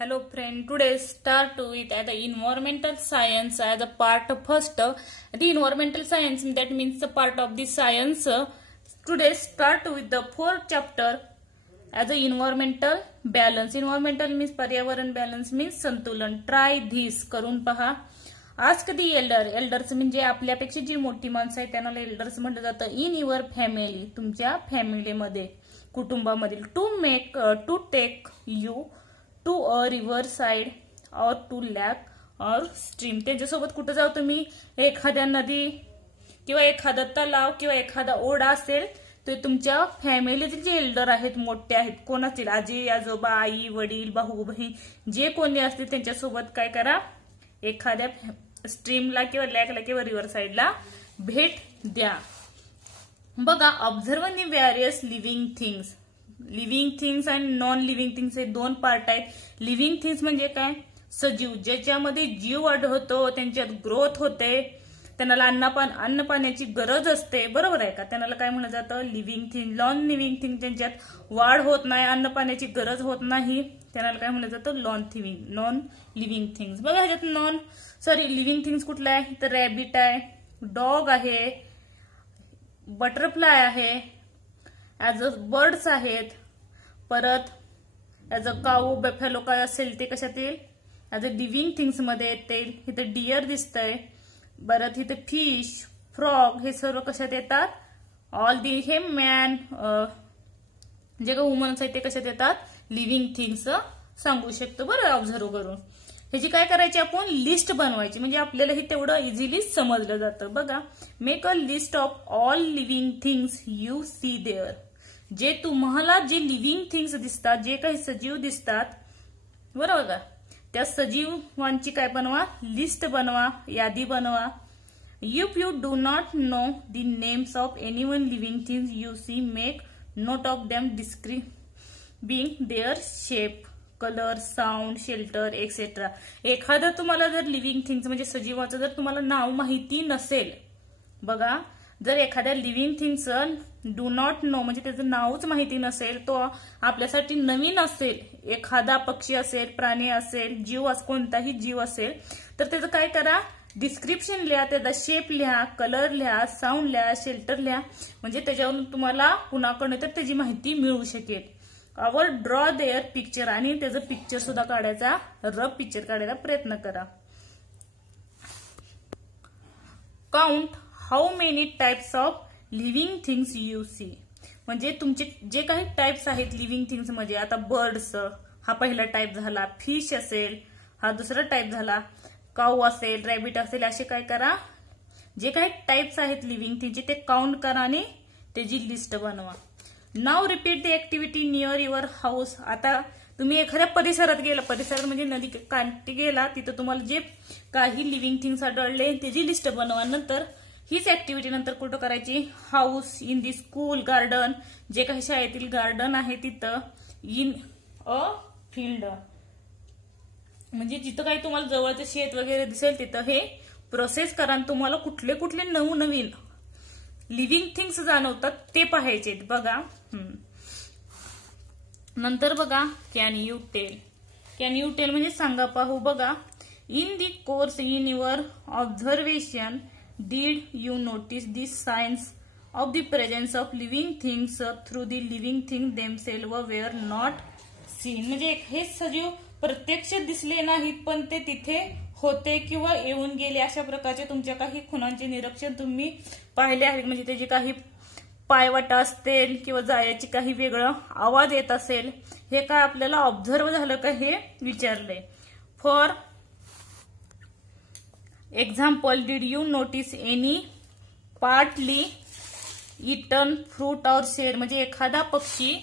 Hello friend, today start with the environmental science as a part first. The environmental science that means the part of the science. Today start with the fourth chapter as a environmental balance. Environmental means पर्यावरण, balance means संतुलन. Try this करून पहा. Ask the elder. Elders म्हणजे आपल्यापेक्षा जी मोठी माणसं आहेत त्यांना elders म्हटलं जातं. In your family, तुमच्या फॅमिलीमध्ये, कुटुंबामधील. To take you to a river side or to lake or stream. त्यांच्यासोबत कुठं जाऊ तुम्ही? एखाद्या नदी किंवा एखादा तलाव किंवा एखादा ओढा असेल तर तुमच्या फॅमिलीतील जे एल्डर आहेत, मोठे आहेत, कोण असतील, आजी आजोबा, आई वडील, भाऊ बहीण, जे कोणी असतील त्यांच्यासोबत काय करा, एखाद्या स्ट्रीमला किंवा लॅकला किंवा रिव्हर साइडला भेट द्या. बघा, observe the various living things. Living things आणि नॉन लिव्हिंग थिंग्स हे दोन पार्ट आहेत. लिव्हिंग थिंग्स म्हणजे काय? सजीव, ज्याच्यामध्ये जीव आढळतो, त्यांच्यात ग्रोथ होते, त्यांना अन्न पाण्याची गरज असते, बरोबर आहे का? त्यांना काय म्हणलं जातं? Living thing. Non living thing ज्यांच्यात वाढ होत नाही, अन्न पाण्याची गरज होत नाही, त्यांना काय म्हणलं जातं? Non living things. बघा, ह्याच्यात लिव्हिंग थिंग्स कुठल्या आहे? तर रॅबिट आहे, डॉग आहे, बटरफ्लाय आहे, ऍज अ बर्ड्स आहेत, परत ऍज अ काऊ, बफेलो काय असेल ते कशातील? ऍज अ लिव्हिंग थिंग्स मध्ये येते. इथं डिअर दिसतंय, परत इथं फिश, फ्रॉग, हे सर्व कशात येतात? ऑल दी हे मॅन, जे काही वुमन्स आहेत ते कशात येतात? लिव्हिंग थिंग्स सांगू शकतो. बरं, ऑब्झर्व करून ह्याची काय करायची? आपण लिस्ट बनवायची, म्हणजे आपल्याला हे तेवढं इझिली समजलं जातं. बघा, make a list of all living things you see there. जे तुम्हाला जे लिव्हिंग थिंग्स दिसतात, जे काही सजीव दिसतात, बरोबर का, त्या सजीवांची काय बनवा? लिस्ट बनवा, यादी बनवा. If you do not know the names of any one living things you see, make note of them describing their shape, colour, sound, shelter, etcetera. एखादं तुम्हाला जर लिव्हिंग थिंग्स म्हणजे सजीवाचं जर तुम्हाला नाव माहिती नसेल, बघा, जर एखाद्या लिव्हिंग थिंगचं डू नॉट नो म्हणजे त्याचं नावच माहिती नसेल, तो आपल्यासाठी नवीन असेल, एखादा पक्षी असेल, प्राणी असेल, कोणताही जीव असेल, तर त्याचं काय करा? डिस्क्रिप्शन लिहा, त्याचा शेप लिहा, कलर लिहा, साऊंड लिहा, शेल्टर लिहा, म्हणजे त्याच्यावरून तुम्हाला कुणाकडे तर त्याची माहिती मिळू शकेल. आवर ड्रॉ देअर पिक्चर, आणि त्याचं पिक्चर सुद्धा काढायचा, रफ पिक्चर काढायचा प्रयत्न करा. Count how many types of living things you see. म्हणजे तुमचे जे काही टाइप्स आहेत लिव्हिंग थिंग्स मध्ये, आता बर्ड्स हा पहिला टाइप झाला, फिश असेल हा दुसरा टाइप झाला, काऊ असेल, रॅबिट असेल, असे काय करा, जे काही टाइप्स आहेत लिव्हिंग थिंगचे ते काउंट करा आणि त्याची लिस्ट बनवा. Now repeat the activity near your house. आता तुम्ही एखाद्या परिसरात गेला, परिसरात म्हणजे नदी काठी गेला, तिथं तुम्हाला जे काही लिव्हिंग थिंग्स आढळले त्याची लिस्ट बनवा. नंतर हीच ऍक्टिव्हिटी नंतर कुठं करायची? House, in the school, garden, जे काही शाळेतील गार्डन आहे तिथं, इन अ फील्ड, म्हणजे जिथं काही तुम्हाला जवळचं शेत वगैरे दिसेल तिथं हे प्रोसेस करा. तुम्हाला कुठले कुठले नवनवीन लिव्हिंग थिंग्स जाणवतात ते पाहायचे. बघा, नंतर बघा, can you tell. Can you tell म्हणजे सांगा, पाहू. बघा, in the course in your observation did you notice the signs of the presence of living things through the living things themselves were not seen. म्हणजे हे सजीव प्रत्यक्ष दिसले नाहीत पण ते तिथे होते किंवा येऊन गेले, अशा प्रकारचे तुमच्या काही खुणांचे निरीक्षण तुम्ही पाहिले आहेत. म्हणजे त्याची काही पायवाटा असतील किंवा जायची काही वेगळं आवाज येत असेल, हे काय आपल्याला ऑब्झर्व झालं का हे विचारलंय. For example, did you notice any partly eaten fruit or shell. म्हणजे एखादा पक्षी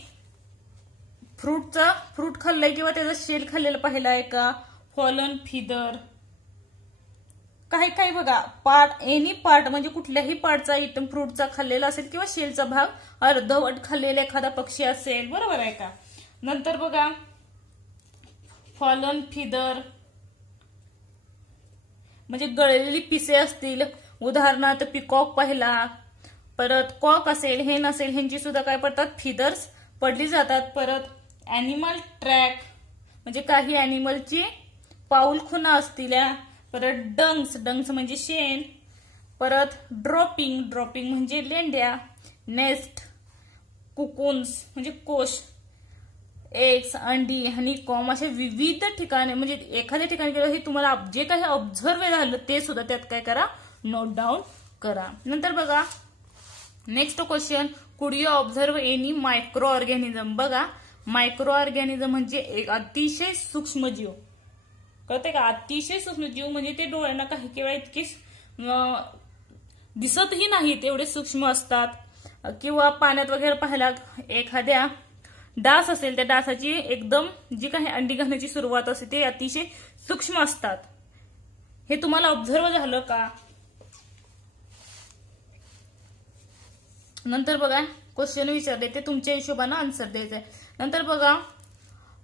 फ्रूट खाल्लाय किंवा त्याचा शेल खाल्लेला पाहिला आहे का? फॉलन फिदर, काही काही बघा, एनी पार्ट म्हणजे कुठल्याही पार्टचा इटन फ्रूटचा खाल्लेला असेल किंवा शेलचा भाग अर्धवट खाल्लेला एखादा पक्षी असेल, बरोबर आहे का? नंतर बघा, फॉलन फिदर म्हणजे गळलेली पिसे असतील, उदाहरणार्थ पिकॉक पाहिला, परत कॉक असेल, हेन असेल, ह्यांची सुद्धा काय पडतात? फिदर्स पडली जातात. परत अॅनिमल ट्रॅक म्हणजे काही अॅनिमलची पाऊलखुणा असतील, परत डंग्स म्हणजे शेण, परत ड्रॉपिंग म्हणजे लेंड्या, नेस्ट, कुकुन्स म्हणजे कोश, एग्स अंडी, हनीकॉम अशा विविध ठिकाणी म्हणजे एखाद्या ठिकाणी गेलं हे तुम्हाला जे काही ऑब्झर्व झालं ते सुद्धा त्यात काय करा, नोट डाऊन करा. नंतर बघा नेक्स्ट क्वेश्चन, कुड you observe any micro organism. बघा मायक्रो ऑर्गॅनिझम म्हणजे एक अतिशय सूक्ष्म जीव, कळते का, अतिशय सूक्ष्म जीव म्हणजे ते डोळ्यांना काही केवळ इतके दिसतही नाहीत एवढे सूक्ष्म असतात. किंवा पाण्यात वगैरे पाहायला एखाद्या डास असेल त्या डासाची एकदम जी काही अंडी घालण्याची सुरुवात असते ते अतिशय सूक्ष्म असतात. हे तुम्हाला ऑब्झर्व झालं का. नंतर बघा क्वेश्चन विचारले ते तुमच्या हिशोबाने आन्सर द्यायचंय. नंतर बघा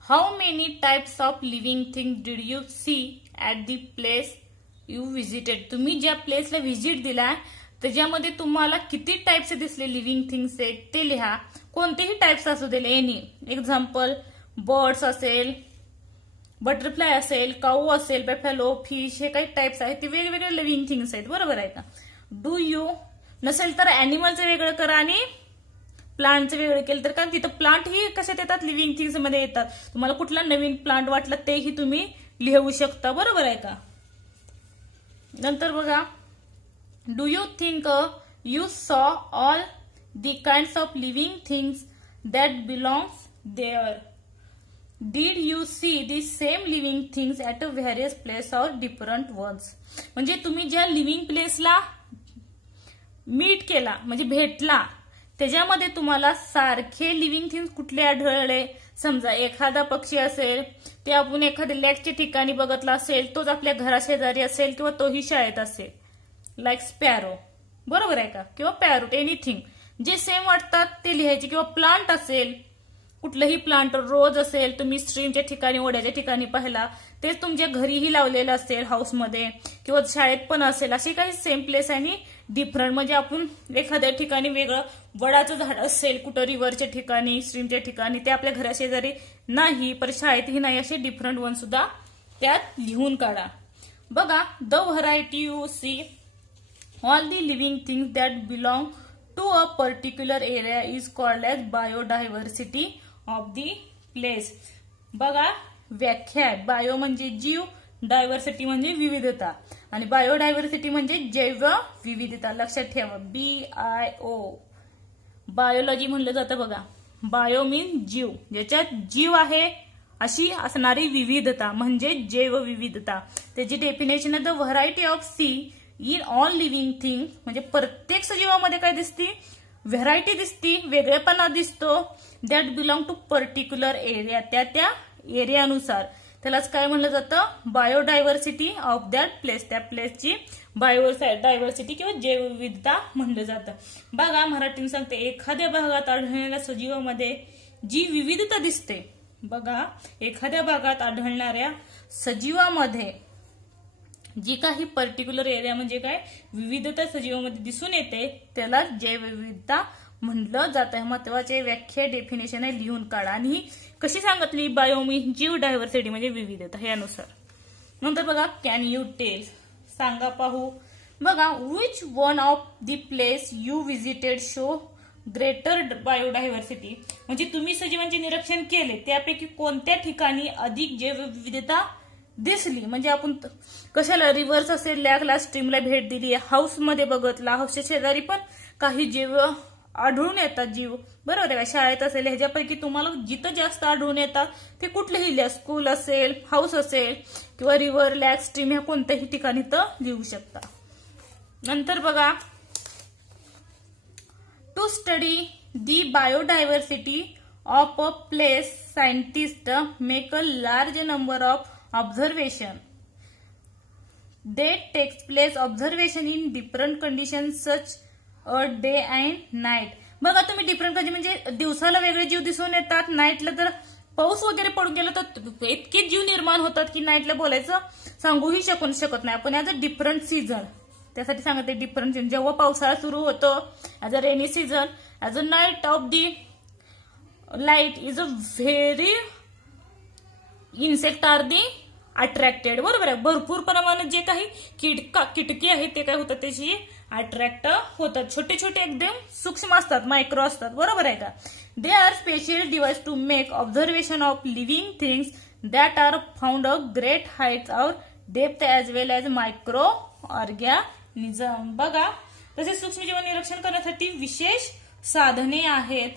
how many types of living thing did you see at the place you visited. तुम्ही ज्या प्लेसला व्हिजिट दिला त्याच्यामध्ये तुम्हाला किती टाइप्स दिसले लिव्हिंग थिंग्स ते लिहा. कोणतेही टाइप्स असू दे, एनी. एक्झाम्पल बर्ड्स असेल, बटरफ्लाय असेल, काऊ असेल, बॅफॅलो, फिश, हे काही टाइप्स आहेत ते वेगवेगळे लिव्हिंग थिंग्स आहेत, बरोबर आहे का. डू यू नसेल तर अॅनिमलचं वेगळं करा आणि प्लांटचं वेगळं केलं तर का तिथं प्लांट ही कशात येतात, लिव्हिंग थिंग्स मध्ये येतात. तुम्हाला कुठला नवीन प्लांट वाटला तेही तुम्ही लिहू शकता, बरोबर आहे का. नंतर बघा do you think you saw all the kinds of living things that belongs there. Did you see the same living things at a various place or different ones. म्हणजे तुम्ही ज्या लिव्हिंग प्लेसला मीट केला म्हणजे भेटला त्याच्यामध्ये तुम्हाला सारखे लिव्हिंग थिंग्स कुठले आढळले. समजा एखादा पक्षी असेल ते आपण एखाद्या लेकच्या ठिकाणी बघितला असेल, तोच आपल्या घराशेजारी असेल किंवा तोही शाळेत असेल, लाईक स्पॅरो, बरोबर आहे का, किंवा पॅरोट, एनिथिंग जे सेम वाटतात ते लिहायचे. किंवा प्लांट असेल, कुठलंही प्लांट, रोज असेल तुम्ही स्ट्रीमच्या ठिकाणी ओढ्याच्या ठिकाणी पाहिला तेच तुमच्या घरीही लावलेलं असेल हाऊसमध्ये किंवा शाळेत पण असेल. अशी काही सेम प्लेस आणि डिफरंट म्हणजे आपण एखाद्या ठिकाणी वेगळं वडाचं झाड असेल कुठं रिव्हरच्या ठिकाणी, स्ट्रीमच्या ठिकाणी, ते आपल्या घराशेजारी नाही पर शाळेतही नाही, असे डिफरंट वन सुद्धा त्यात लिहून काढा. बघा the variety you see all the living things that belong to a particular area is called as biodiversity of the place. बघा व्याख्या आहे, बायो म्हणजे जीव, डायव्हर्सिटी म्हणजे विविधता आणि बायोडायव्हर्सिटी म्हणजे जैव विविधता. लक्षात ठेवा, BIO बायोलॉजी म्हणलं जातं. बघा बायो मीन जीव, ज्याच्यात जीव आहे अशी असणारी विविधता म्हणजे जैव विविधता. त्याची डेफिनेशन आहे the variety of see in all living thing. म्हणजे प्रत्येक सजीवामध्ये काय दिसती, व्हरायटी दिसती, वेगळेपणा दिसतो. That belong to particular area, त्या एरियानुसार. त्यालाच काय म्हणलं जातं, बायोडायव्हर्सिटी ऑफ दॅट प्लेस. त्या प्लेसची बायोडायव्हर्सिटी किंवा जैवविविधता म्हणलं जातं. बघा मराठीत सांगते, एखाद्या भागात आढळणाऱ्या सजीवामध्ये जी विविधता दिसते, बघा एखाद्या भागात आढळणाऱ्या सजीवामध्ये जी काही पर्टिक्युलर एरिया म्हणजे काय विविधता सजीवामध्ये दिसून येते त्याला जैवविविधता म्हणलं जातं. महत्वाचे व्याख्या डेफिनेशन आहे, लिहून काढा. आणि ही कशी सांगितली, बायोमी जीव, डायव्हर्सिटी म्हणजे विविधता यानुसार. नंतर बघा कॅन यू टेल, सांगा पाहू. बघा which one of the place you visited show greater biodiversity. म्हणजे तुम्ही सजीवांचे निरीक्षण केले त्यापैकी कोणत्या ठिकाणी अधिक जैवविविधता दिसली. म्हणजे आपण कशाला रिव्हर्स असेल, लॅकला, स्ट्रीमला भेट दिली, हाऊसमध्ये बघितला, हाऊसच्या शेजारी पण काही जैव आढळून येतात जीव, बरोबर आहे. शाळेत असेल, ह्याच्यापैकी तुम्हाला जिथं जास्त आढळून येतात ते कुठलेही लिहा, स्कूल असेल, हाऊस असेल किंवा रिव्हर, लॅक, स्ट्रीम ह्या कोणत्याही ठिकाणी तर लिहू शकता. नंतर बघा to study the biodiversity of a place scientist make a large number of observation. They takes place observation in different condition such a day and night. बघा तुम्ही डिफरंट म्हणजे दिवसाला वेगळे जीव दिसून येतात, नाईटला जर पाऊस वगैरे पडून गेला तर इतके जीव निर्माण होतात की नाईटला बोलायचं सांगूही शकत नाही आपण. ॲज अ डिफरंट सीझन त्यासाठी सांगते, डिफरंट सीझन जेव्हा पावसाळा सुरू होतो as a rainy season, as a night of the light is a very insect are the attracted, बरोबर आहे. भरपूर प्रमाणात जे काही कीटके आहेत ते काय होतात, त्याची अट्रॅक्ट होतात. छोटे छोटे एकदम सूक्ष्म असतात, मायक्रो असतात, बरोबर आहे का. They are special device to make observation of living things that are found a great heights or depth as well as micro organism. बघा, तसेच सूक्ष्मजीव निरीक्षण करण्यासाठी विशेष साधने आहेत.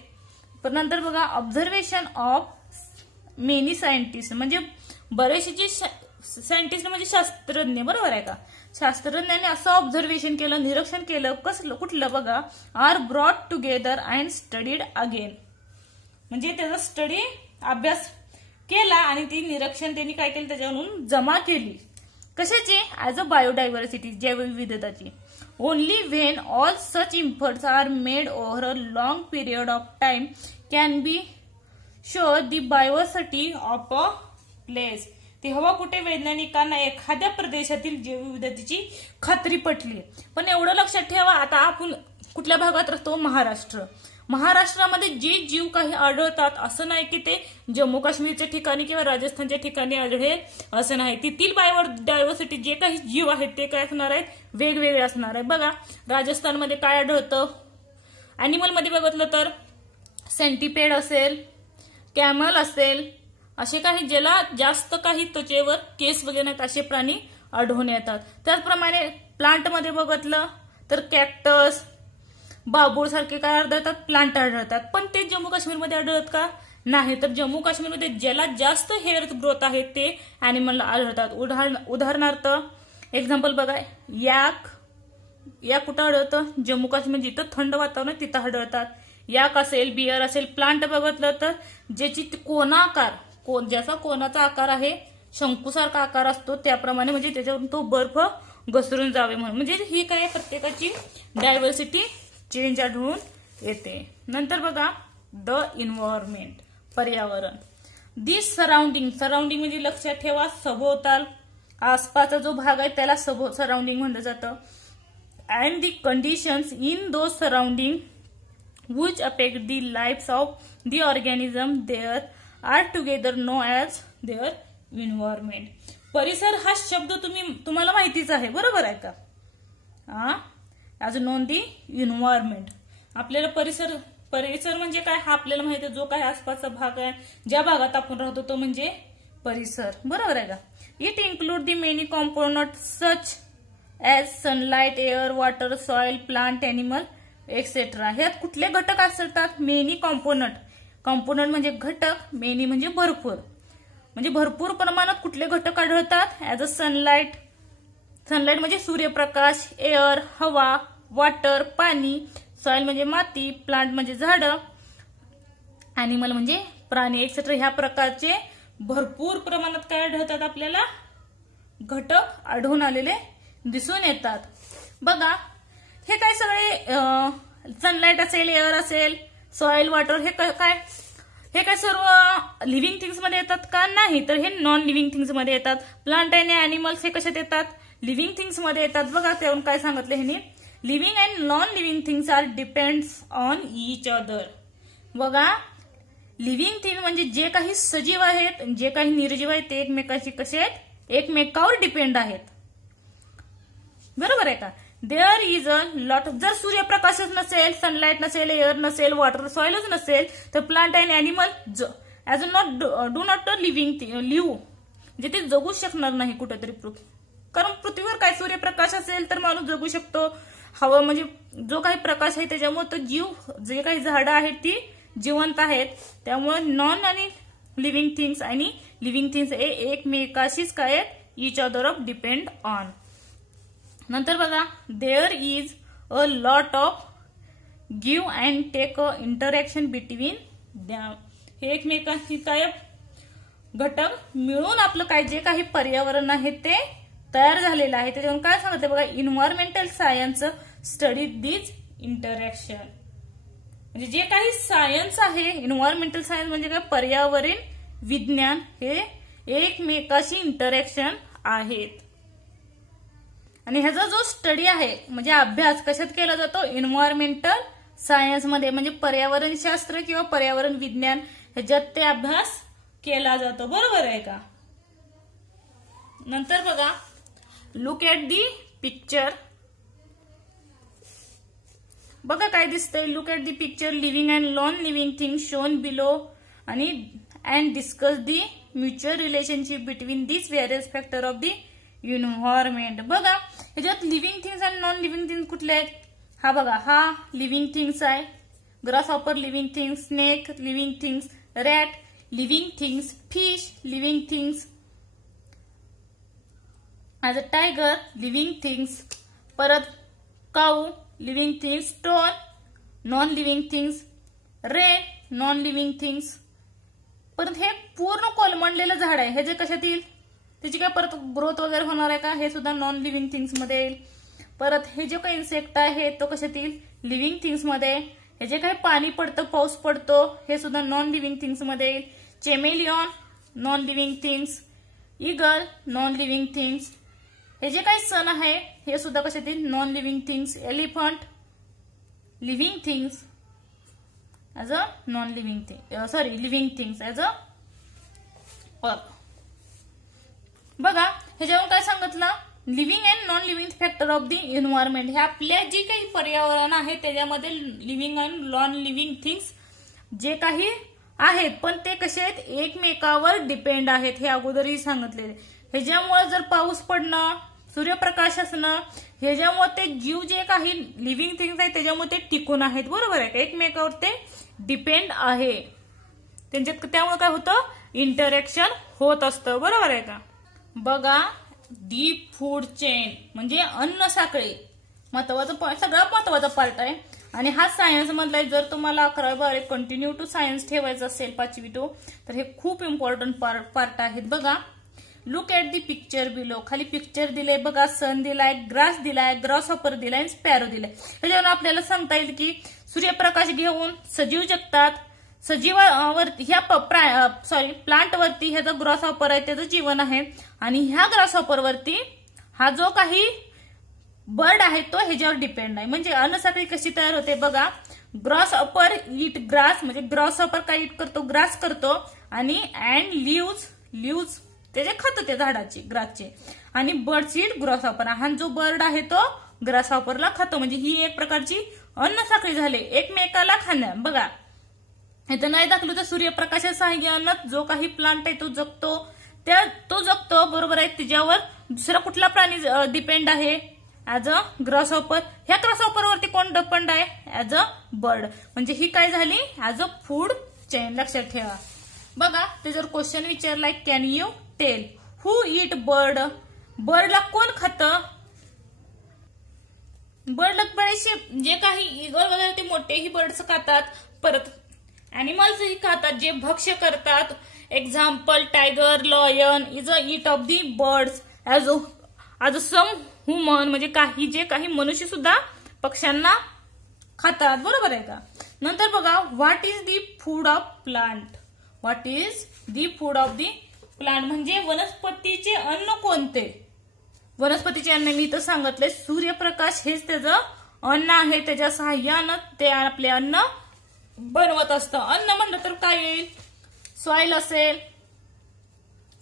पण नंतर बघा, ऑब्झर्वेशन ऑफ मेनी सायंटिस्ट म्हणजे बरेचसे जे सायंटिस्ट म्हणजे शास्त्रज्ञ, बरोबर आहे का. शास्त्रज्ञांनी असं ऑब्झर्वेशन केलं, निरीक्षण केलं, कसलं कुठलं बघा, are brought together and studied again. म्हणजे त्याचा स्टडी अभ्यास केला आणि ती निरीक्षण त्यांनी काय केलं, त्याच्यावरून जमा केली. कशाची? ऍज अ बायोडायव्हर्सिटी, जैवविविधताची. Only when all such efforts are made over a long period of time can be show the biocity of a place. तेव्हा कुठे वैज्ञानिकांना एखाद्या प्रदेशातील जैवविविधतेची खात्री पटली. पण एवढं लक्षात ठेवा, आता आपण कुठल्या भागात राहतो? महाराष्ट्र. महाराष्ट्रामध्ये जे जीव काही आढळतात असं नाही की ते जम्मू काश्मीरच्या ठिकाणी किंवा राजस्थानच्या ठिकाणी आढळेल असं नाही. तेथील बायोडायव्हर्सिटी जे काही जीव आहेत ते काय असणार आहेत, वेगवेगळे असणार आहे. बघा, राजस्थानमध्ये काय आढळतं, अॅनिमल मध्ये बघितलं तर सेंटीपेड असेल, कॅमल असेल, असे काही ज्याला जास्त काही त्वचेवर केस वगैरे नाहीत असे प्राणी आढळून येतात. त्याचप्रमाणे प्लांट मध्ये बघितलं तर कॅक्टस, बाबूळ सारखे काय आढळतात, प्लांट आढळतात. पण ते जम्मू काश्मीरमध्ये आढळत का? नाही. तर जम्मू काश्मीरमध्ये ज्याला जास्त हेअर ग्रोथ आहे ते अॅनिमल आढळतात. उदाहरणार्थ एक्झाम्पल बघा, याक कुठं आढळतं? जम्मू काश्मीर, जिथं थंड वातावरण तिथं आढळतात. याक असेल, बियर असेल. प्लांट बघितलं तर ज्याची कोनाकार, ज्याचा कोणाचा आकार आहे, शंकूसारखा आकार असतो, त्याप्रमाणे म्हणजे त्याच्यावरून तो बर्फ घसरून जावे म्हणून. म्हणजे ही काय, प्रत्येकाची डायव्हर्सिटी चेंज आढळून येते. नंतर बघा, द इन्व्हायरमेंट, पर्यावरण. दिस सराउंडिंग म्हणजे लक्षात ठेवा, सभोवताल, आसपासचा जो भाग आहे त्याला सराउंडिंग म्हणलं जातं. And the conditions in those surrounding which affect the lives of the organism there are together known as their environment. परिसर हा शब्द तुम्हाला माहितीच आहे, बरोबर आहे का. ॲज नोन दी एन्व्हायरमेंट. आपल्याला परिसर म्हणजे काय, हा आपल्याला माहिती आहे. जो काही आसपासचा भाग आहे, ज्या भागात आपण राहतो तो म्हणजे परिसर, बरोबर आहे का. It include the many component such as sunlight, air, water, soil, plant, animal etcetera. ह्यात कुठले घटक असतात? Many component. कॉम्पोनंट म्हणजे घटक, मेनी म्हणजे भरपूर. म्हणजे भरपूर प्रमाणात कुठले घटक आढळतात? ॲज अ सनलाइट म्हणजे सूर्यप्रकाश, एअर हवा, वॉटर पाणी, सॉइल म्हणजे माती, प्लांट म्हणजे झाडं, अॅनिमल म्हणजे प्राणी एक्सेट्रा. ह्या प्रकारचे भरपूर प्रमाणात काय आढळतात, आपल्याला घटक आढळून आलेले दिसून येतात. बघा, हे काय सगळे सनलाइट असेल, एअर असेल, सॉइल, वॉटर, हे काय सर्व लिव्हिंग थिंग्स मध्ये येतात का? नाही. तर हे नॉन लिव्हिंग थिंग्स मध्ये येतात. प्लांट आणि अॅनिमल्स हे कशात येतात? लिव्हिंग थिंग्स मध्ये येतात. बघा, त्यावरून काय सांगितलं ह्यांनी, living and non living things are depends on each other. बघा, लिव्हिंग थिंग म्हणजे जे काही सजीव आहेत, जे काही निर्जीव आहेत ते एकमेकांशी कसे आहेत, एकमेकावर डिपेंड आहेत, बरोबर आहे का. There is a lot. जर सूर्यप्रकाशच नसेल, सनलाइट नसेल, एअर नसेल, वॉटर, सॉइलच नसेल, तर plant and animal as do not live म्हणजे ते जगू शकणार नाही कुठेतरी. कारण पृथ्वीवर काय सूर्यप्रकाश असेल तर माणूस जगू शकतो. हवा म्हणजे जो काही प्रकाश आहे त्याच्यामुळे तो जीव, जे काही झाडं आहेत ती जिवंत आहेत. त्यामुळे नॉन आणि लिव्हिंग थिंग्स आणि लिव्हिंग थिंग्स हे एकमेकाशीच काय आहेत, each other of depend on. नंतर बघा, there is a lot of give and take a interaction between them. हे एकमेकांशी काय घटक मिळून आपलं काय जे काही पर्यावरण आहे ते तयार झालेलं आहे. त्याच्यावर काय सांगितलं बघा, इन्व्हायरमेंटल सायन्स स्टडी दिस इंटरॅक्शन. म्हणजे जे काही सायन्स आहे, इन्व्हायरमेंटल सायन्स म्हणजे काय, पर्यावरण विज्ञान, हे एकमेकाशी इंटरॅक्शन आहेत. आणि ह्याचा जो स्टडी आहे म्हणजे अभ्यास कशात केला जातो, इन्व्हायरमेंटल सायन्स मध्ये, म्हणजे पर्यावरण शास्त्र किंवा पर्यावरण विज्ञान ह्याच्यात ते अभ्यास केला जातो, बरोबर आहे का? नंतर बघा, लुक ॲट दी पिक्चर. बघा काय दिसतंय, look at the picture living and non living things shown below आणि and discuss the mutual relationship between this various factor of the environment. बघा ह्याच्यात लिव्हिंग थिंग्स आणि नॉन लिव्हिंग थिंग्स कुठले आहेत? हा बघा, हा लिव्हिंग थिंग्स आहे, grasshopper living things, snake living things, rat living things, fish living things, as a tiger living things, परत cow living things, stone non living things, rain non living things. परत हे पूर्ण कोलमडलेलं झाड आहे, हे जे कशात येईल? त्याची काय परत ग्रोथ वगैरे होणार आहे का? हे सुद्धा नॉन लिव्हिंग थिंग्स मध्ये येईल. परत हे जे काही इन्सेक्ट आहे तो कशात येईल? लिव्हिंग थिंग्स मध्ये. हे जे काही पाणी पडतं, पाऊस पडतो, हे सुद्धा नॉन लिव्हिंग थिंग्स मध्ये येईल. Chameleon non living things, eagle non living things. हे जे काही सन आहे हे सुद्धा कशात येईल? Non living things. Elephant living things as a non living thing, sorry living things as a. बघा ह्याच्यावर काय सांगितलं? Living and non living factor of the environment. हे आपल्या जे काही पर्यावरण आहे त्याच्यामध्ये living and non living things जे काही आहेत, पण ते कसे आहेत? एकमेकावर डिपेंड आहेत, हे अगोदरही सांगितलेले. ह्याच्यामुळे जर पाऊस पडणं, सूर्यप्रकाश असणं, ह्याच्यामुळे ते जीव जे काही लिव्हिंग थिंग्स आहेत त्याच्यामुळे ते टिकून आहेत, बरोबर आहे? एकमेकावर ते डिपेंड आहे त्यांच्यात, त्यामुळे काय होतं? इंटरॅक्शन होत असतं, बरोबर आहे का? बघा, डीप फूड चेन म्हणजे अन्न साखळी महत्वाचा, सगळ्यात महत्वाचा पार्ट आहे. आणि हा सायन्स मधला जर तुम्हाला 11वी कंटिन्यू टू सायन्स ठेवायचं असेल 5वी टू, तर हे खूप इम्पॉर्टंट पार्ट आहेत. बघा, look at the picture below. खाली पिक्चर दिलंय बघा, सन दिलाय, ग्रास दिलाय, ग्रासहॉपर दिलाय आणि स्पॅरो दिलाय. ह्याच्यावर आपल्याला सांगता येईल की सूर्यप्रकाश घेऊन सजीव जगतात. सजीवावरती ह्या प्लांटवरती ह्याचा ग्रासहॉपर आहे, त्याचं जीवन आहे. आणि ह्या ग्रासहॉपरवरती हा जो काही बर्ड आहे तो ह्याच्यावर डिपेंड आहे. म्हणजे अन्नसाखळी कशी तयार होते बघा, ग्रासहॉपर ईट ग्रास, म्हणजे ग्रासहॉपर काय ईट करतो? ग्रास करतो. आणि अँड लिव्ज त्याचे खातं त्या झाडाचे, ग्रासचे. आणि बर्ड्स ईट ग्रासहॉपर, हा जो बर्ड आहे तो ग्रासहॉपरला खातो. म्हणजे ही एक प्रकारची अन्नसाखळी झाली, एकमेकाला खाण्या. बघा इथं नाही दाखवलं तर सूर्यप्रकाशाच्या साहाय्यानं जो काही प्लांट आहे तो जगतो, बरोबर आहे. त्याच्यावर दुसरा कुठला प्राणी डिपेंड आहे? As a grasshopper. ह्या ग्रासहॉपरवरती कोण डिपेंड आहे? As a bird. म्हणजे ही काय झाली? As a food chain. लक्षात ठेवा. बघा त्याच्यावर क्वेश्चन विचारलाय, can you tell who eat bird? बर्डला कोण खातं? बर्डला बरेचसे जे काही ईगल वगैरे ते मोठेही बर्ड्स खातात. परत अॅनिमल्सही खातात जे भक्ष्य करतात. Example, tiger, lion is a eat of the birds as a some human. म्हणजे जे काही मनुष्य सुद्धा पक्ष्यांना खातात, बरोबर आहे का? नंतर बघा, what is the food of plant? What is the food of the plant म्हणजे वनस्पतीचे अन्न कोणते? वनस्पतीचे अन्न मी इथं सांगितले, सूर्यप्रकाश हेच त्याचं अन्न आहे. त्याच्या सहाय्यानं ते आपले अन्न बनवत असतं. अन्न म्हणलं तर काय येईल? सॉइल असेल,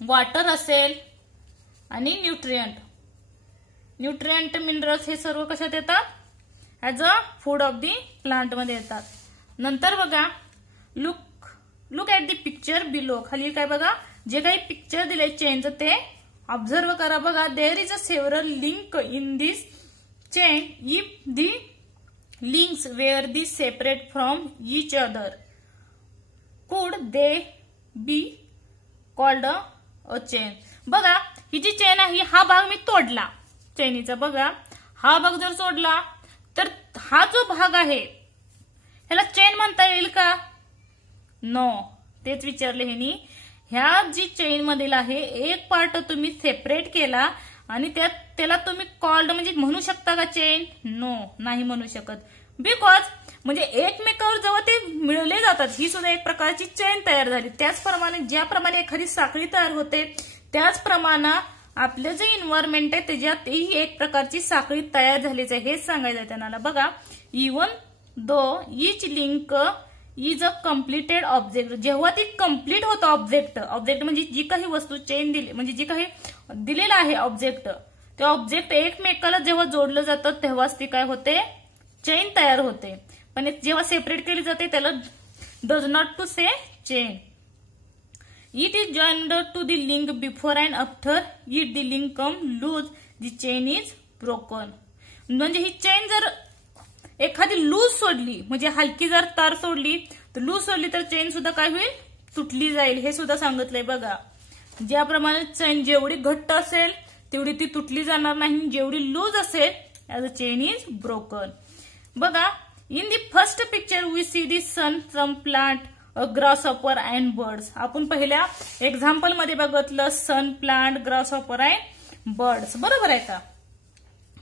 वॉटर असेल आणि न्यूट्रिएंट मिनरल्स हे सर्व कशात येतात? As a food of the plant मध्ये येतात. नंतर बघा, look at the picture below. खाली काय बघा, जे काही पिक्चर दिले चेनचं ते ऑब्झर्व करा. बघा, there is a several link in this chain if the links were the separate from each other could they be called a chain. बघा ही जी चेन आहे, हा भाग मी तोडला चेनीचा. बघा हा भाग जर सोडला तर हा जो भाग आहे ह्याला चेन म्हणता येईल का? नो. तेच विचारले ह्यांनी. ह्या जी चेन मधील आहे एक पार्ट तुम्ही सेपरेट केला आणि त्याला तुम्ही कॉल्ड म्हणजे म्हणू शकता का चेन? नो, नाही म्हणू शकत. बिकॉज म्हणजे एकमेकावर जेव्हा ते मिळवले जातात, ही सुद्धा एक प्रकारची चेन तयार झाली. त्याचप्रमाणे ज्याप्रमाणे एखादी साखळी तयार होते त्याचप्रमाणे आपलं जे एन्व्हायरमेंट आहे त्याच्यातही एक प्रकारची साखळी तयार झालीच आहे, हेच सांगायचं आहे त्यांना. बघा, even though each link is a completed object. जेव्हा ती कम्प्लीट होतं ऑब्जेक्ट म्हणजे जी काही वस्तू चेन दिली म्हणजे जी काही दिलेलं आहे ऑब्जेक्ट, ते ऑब्जेक्ट एकमेकाला जेव्हा जोडलं जातं तेव्हाच ती काय होते, चेन तयार होते. पण जेव्हा सेपरेट केली जाते त्याला does not to say chain. It is joined to the link before and after it the link come loose the chain is broken. म्हणजे ही चेन जर एखादी लूज सोडली म्हणजे हलकी जर तार सोडली तर लूज सोडली तर चेन सुद्धा काय होईल, तुटली जाईल. हे सुद्धा सांगितलंय बघा. ज्याप्रमाणे चेन जेवढी घट्ट असेल तेवढी ती तुटली जाणार नाही, जेवढी लूज असेल as a chain is broken. बघा, in the first picture we see the sun, some plant, a grasshopper and birds. आपण पहिल्या एक्झाम्पल मध्ये बघितलं sun, plant, grasshopper and birds. बरोबर आहे का?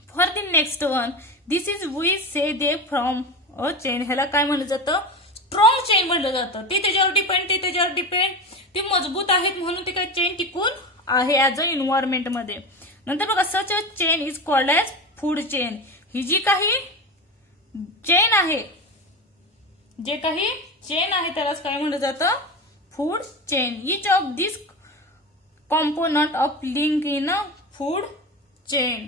For the next one, this is we say they from a chain. ह्याला काय म्हणलं जातं, स्ट्रॉंग चेन म्हणलं जातं. ती त्याच्यावर डिपेंड, ती मजबूत आहेत म्हणून ती काय चेन टिकून आहे ऍज अ एन्व्हायरमेंट मध्ये. नंतर बघा, such a chain is called as food chain. ही जी काही चेन आहे, जे काही चेन आहे त्यालाच काय म्हणलं जातं, food chain. Each of this component of link in a food chain.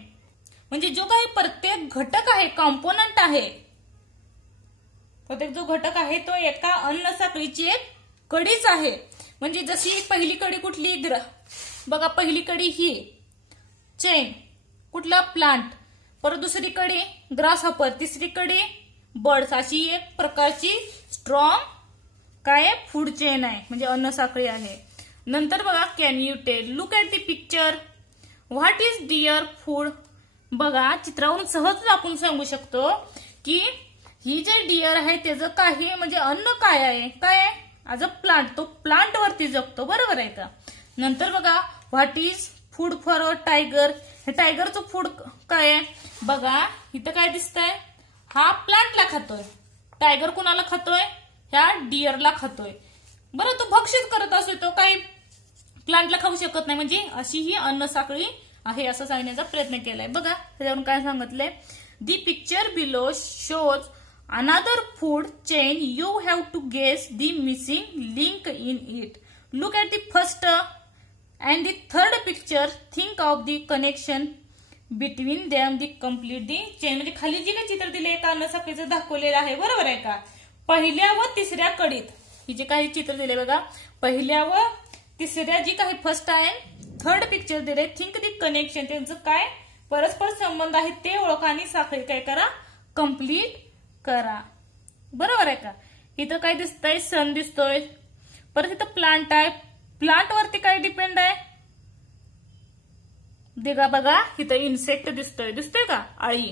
म्हणजे जो काही प्रत्येक घटक आहे, कॉम्पोनंट आहे, प्रत्येक जो घटक आहे तो एका अन्न साखळीची एक कडीच आहे. म्हणजे जशी पहिली कडी कुठली, बघा पहिली कडी ही चेन, कुठला प्लांट, परत दुसरी कडी ग्रासहॉपर, तिसरी कडी बर्ड्स, अशी एक प्रकारची स्ट्रॉंग काय फूड चेन आहे म्हणजे अन्न साखळी आहे. नंतर बघा, can you tell, look at the picture, what is deer food. बघा, चित्रावरून सहज आपण सांगू शकतो की ही जे डिअर आहे त्याचं काही म्हणजे अन्न काय आहे, ॲज अ प्लांट, तो प्लांट वरती जगतो. बरोबर आहे का? नंतर बघा, what is food for a tiger. हे टायगरचं फूड काय आहे, बघा इथं काय दिसतंय, हा प्लांटला खातोय. टायगर कुणाला खातोय, ह्या डिअरला खातोय. बरं, तो भक्षित करत असतो, तो काही प्लांटला खाऊ शकत नाही. म्हणजे अशी ही अन्न साखळी आहे असं सांगण्याचा प्रयत्न केलाय. बघा त्याच्यावरून काय सांगितलंय, the picture below shows another food chain, you have to guess the missing link in it. Look at the first and the third picture, think of the connection between them, the complete the chain. म्हणजे खाली जे काही चित्र दिले एका अन्न साखळीचं दाखवलेलं आहे. बरोबर आहे का? पहिल्या व तिसऱ्या कडीत ही जे काही चित्र दिले बघा, पहिल्या व तिसऱ्या जी काही फर्स्ट आहे थर्ड पिक्चर दिले, थिंक दी कनेक्शन, त्यांचं काय परस्पर संबंध आहे ते ओळखा आणि साखळी काय करा, कम्प्लीट करा. बरोबर आहे का? इथं काय दिसतंय, सन दिसतोय, परत इथं प्लांट आहे, प्लांट वरती काय डिपेंड आहे, दिगा बघा इथं इन्सेक्ट दिसतोय का, आळी.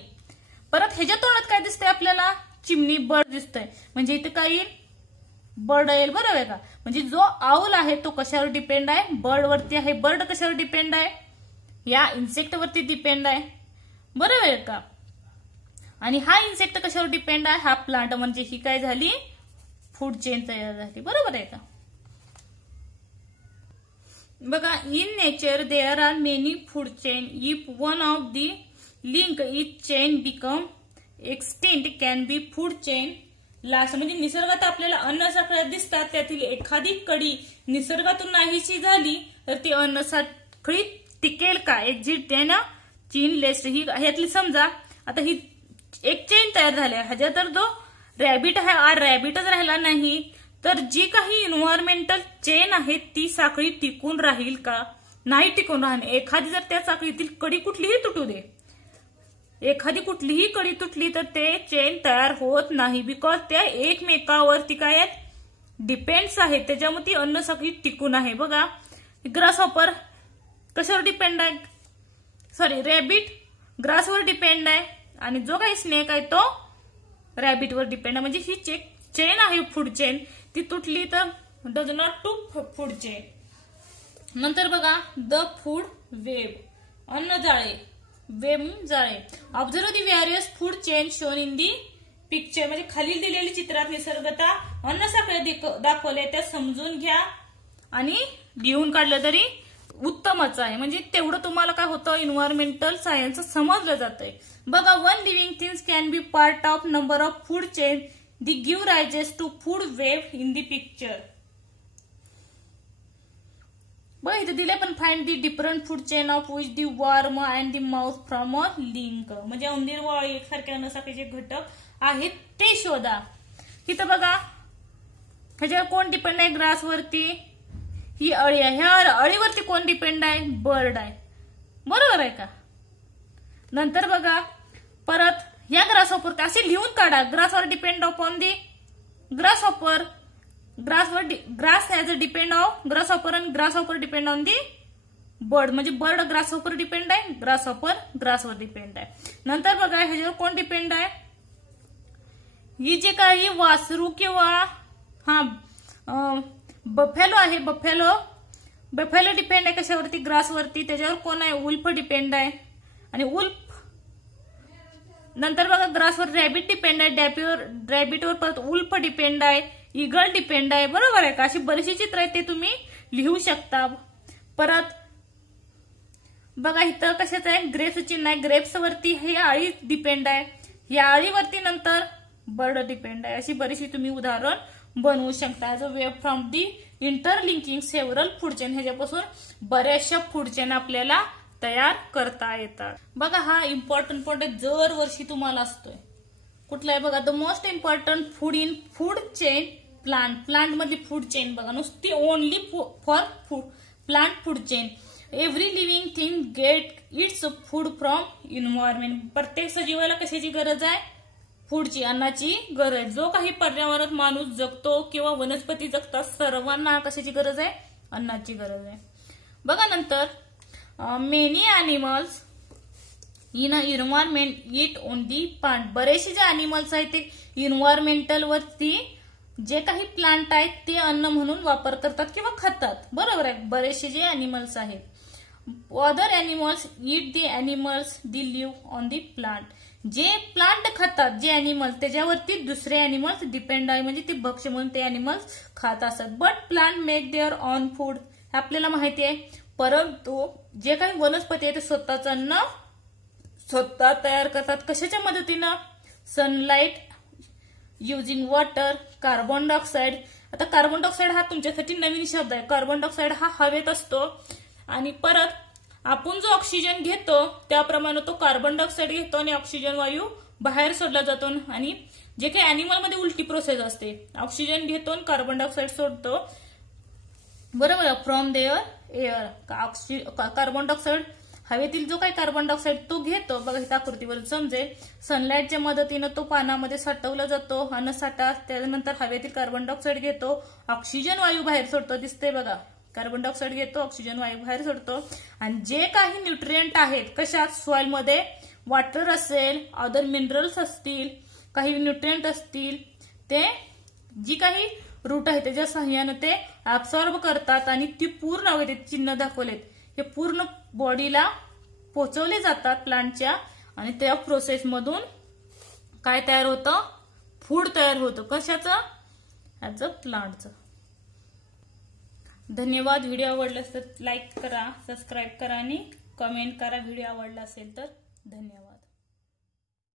परत ह्याच्या तोंडात काय दिसतंय आपल्याला, चिमणी, बर्ड दिसतंय. म्हणजे इथं काय येईल, बर्ड येईल. बरोबर आहे का? म्हणजे जो आऊल आहे तो कशावर डिपेंड आहे, बर्ड वरती आहे. बर्ड कशावर डिपेंड आहे, या इन्सेक्ट वरती डिपेंड आहे. बरोबर आहे का? आणि हा इन्सेक्ट कशावर डिपेंड आहे, हा प्लांट. म्हणजे ही काय झाली, फूड चेन तयार झाली. बरोबर आहे का? बघा, in nature there are many food chain. If one of the link is chain become extent can be food chain last. म्हणजे निसर्गात आपल्याला अन्न साखळ्या दिसतात, त्यातील एखादी कडी निसर्गातून नाहीशी झाली तर ती अन्न साखळी टिकेल का, एक्झिट ना चेन लेस्ट. ही ह्यातली समजा आता ही एक चेन तयार झाली, ह्याच्या तर जो रॅबिट आहे हा रॅबिटच राहिला नाही तर जी काही एन्व्हायरमेंटल चेन आहे ती साखळी टिकून राहील का, नाही टिकून राहणे. एखादी जर त्या साखळीतील कडी कुठलीही तुटू दे, एखादी कुठलीही कडी तुटली तर ते चेन तयार होत नाही. बिकॉज त्या एकमेकावरती काय आहेत, डिपेंड्स आहेत, त्याच्यामुळे ती अन्न साखळी टिकून आहे. बघा, ग्रासहॉपर कशावर डिपेंड आहे, सॉरी रॅबिट ग्रासवर डिपेंड आहे आणि जो काही स्नेक आहे तो रॅबिटवर डिपेंड आहे. म्हणजे ही चेन आहे फूड चेन, ती तुटली तर does not to food chain. नंतर बघा, द फूड वेब, अन्न जाळे, वेब जाळे. Observe the various food chain shown in the picture. म्हणजे खालील दिलेली चित्रात निसर्गता अन्न साखळ्या दाखवल्या त्या समजून घ्या आणि लिहून काढलं तरी उत्तमच आहे. म्हणजे तेवढं तुम्हाला काय होतं, एन्व्हायरमेंटल सायन्स समजलं जातंय. बघा, one living things can be part of number of food chain the give rises to food web in the picture. बघ इथे दिले पण find the different food chain of which the worm and the mouth from a link. म्हणजे उंदीर व अळी एकसारखे होण्यासाठी जे घटक आहेत ते शोधा. इथं बघा ह्याच्यावर कोण डिपेंड आहे ग्रास वरती, ही अळी आहे. ह्या अळीवरती कोण डिपेंड आहे, बर्ड आहे. बरोबर आहे का. नंतर बघा परत या ग्रासहॉपर असे लिहून काढा. ग्रासवर depend upon the grasshopper. Grass has a depend on grasshopper आणि grasshopper depend on the bird. म्हणजे बर्ड ग्रासहॉपर डिपेंड आहे, ग्रासहॉपर ग्रासवर डिपेंड आहे. नंतर बघा ह्याच्यावर कोण डिपेंड आहे, ही जे काही वासरू किंवा बफेलो आहे, बफेलो डिपेंड आहे कशावरती, ग्रासवरती. त्याच्यावर कोण आहे, उल्फ डिपेंड आहे. आणि उल्फ नंतर बघा ग्रासवर रॅबिट डिपेंड आहे, रॅबिटवर परत उल्फ डिपेंड आहे, ईगल डिपेंड आहे. बरोबर आहे का. अशी बरीचशी चित्र आहेत ते तुम्ही लिहू शकता. परत बघा इथं कशाचं आहे, ग्रेप्स चिन्ह आहे. ग्रेप्स वरती ही आळी डिपेंड आहे, या आळीवरती नंतर बर्ड डिपेंड आहे. अशी बरीचशी तुम्ही उदाहरण बनवू शकता. As a web from the interlinking several food chain. ह्याच्यापासून बऱ्याचशा फूड चेन आपल्याला तयार करता येतात. बघा हा इम्पॉर्टंट पॉइंट दर वर्षी तुम्हाला असतोय. कुठला आहे बघा, the most important food in food chain plant मधली फूड चेन. बघा नुसती only for food plant food chain. Every living thing get its food from environment. प्रत्येक सजीवाला कशाची गरज आहे, फूडची, अन्नाची गरज. जो काही पर्यावरणात माणूस जगतो किंवा वनस्पती जगतात सर्वांना कशाची गरज आहे, अन्नाची गरज आहे. बघा नंतर many animals in environment it only plant. बरेचसे जे अॅनिमल्स आहेत ते इन्व्हायरमेंटल वरती जे काही प्लांट आहेत ते अन्न म्हणून वापर करतात किंवा खातात. बरोबर आहे. बरेचसे जे अॅनिमल्स आहेत. Other animals eat the animals the live on the plant. जे प्लांट खातात जे अॅनिमल्स त्याच्यावरती दुसरे अॅनिमल्स डिपेंड आहे, म्हणजे ते भक्ष्य म्हणून ते अॅनिमल्स खात असतात. But plant make their on food. आपल्याला माहिती आहे. परंतु जे काही वनस्पती आहे ते स्वतःच अन्न स्वतः तयार करतात. कशाच्या मदतीनं, sunlight, using water, carbon dioxide. आता कार्बन डायऑक्साइड हा तुमच्यासाठी नवीन शब्द आहे. कार्बन डायऑक्साइड हा हवेत असतो आणि परत आपण जो ऑक्सिजन घेतो त्याप्रमाणे तो कार्बन डायऑक्साइड घेतो आणि ऑक्सिजन वायू बाहेर सोडला जातो. आणि जे काही अॅनिमल मध्ये उलटी प्रोसेस असते, ऑक्सिजन घेतो आणि कार्बन डायऑक्साइड सोडतो. बरोबर आहे. From their air. Carbon dioxide हवेतील जो काही कार्बन डायऑक्साइड तो घेतो. बघा इथं आकृतीवर समजेल. सनलाइटच्या मदतीनं तो पानामध्ये साठवला जातो अन्नसाठा. त्यानंतर हवेतील कार्बन डायऑक्साइड घेतो, ऑक्सिजन वायू बाहेर सोडतो. दिसते बघा, कार्बन डायऑक्साइड घेतो, ऑक्सिजन वायू बाहेर सोडतो. आणि जे काही न्यूट्रिएंट आहेत कशात, सॉइल मध्ये वॉटर असेल, अदर मिनरल्स असतील, काही न्यूट्रिएंट असतील, ते जी काही रूट आहे त्याच्या सहाय्याने ते ऍब्सॉर्ब करतात आणि ती पूर्ण हवेत चिन्ह दाखवलेत हे पूर्ण बॉडीला पोहोचवले जातात प्लांटच्या. आणि त्या प्रोसेस मधून काय तयार होतं, फूड तयार होतं. कशाचं, ह्याचं, प्लांटचं. धन्यवाद. व्हिडिओ आवडला असेल तर लाईक करा, सबस्क्राईब करा आणि कमेंट करा. व्हिडिओ आवडला असेल तर धन्यवाद.